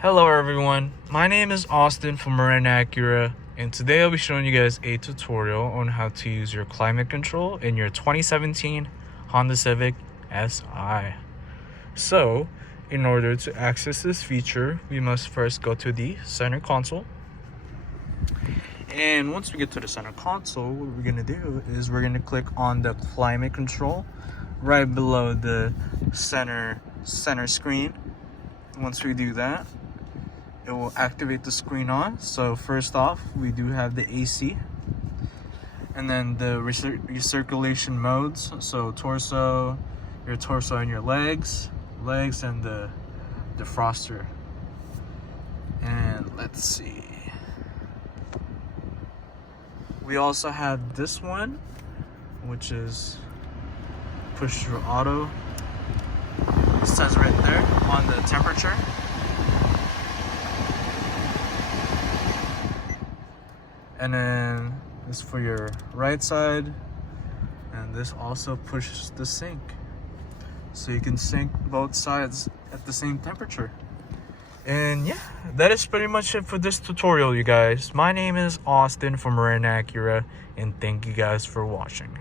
Hello everyone, my name is Austin from Marin Acura, and today I'll be showing you guys a tutorial on how to use your climate control in your 2017 Honda Civic Si. So, in order to access this feature, we must first go to the center console. And once we get to the center console, what we're going to do is we're going to click on the climate control right below the center screen. Once we do that, it will activate the screen on. So first off, we do have the AC, and then the recirculation modes. So torso, your torso and your legs, and the defroster. And let's see. We also have this one, which is push through auto. It says right there on the temperature. And then this for your right side, and this also pushes the sync, so you can sync both sides at the same temperature. And yeah, that is pretty much it for this tutorial, you guys. My name is Austin from Marin Acura, and thank you guys for watching.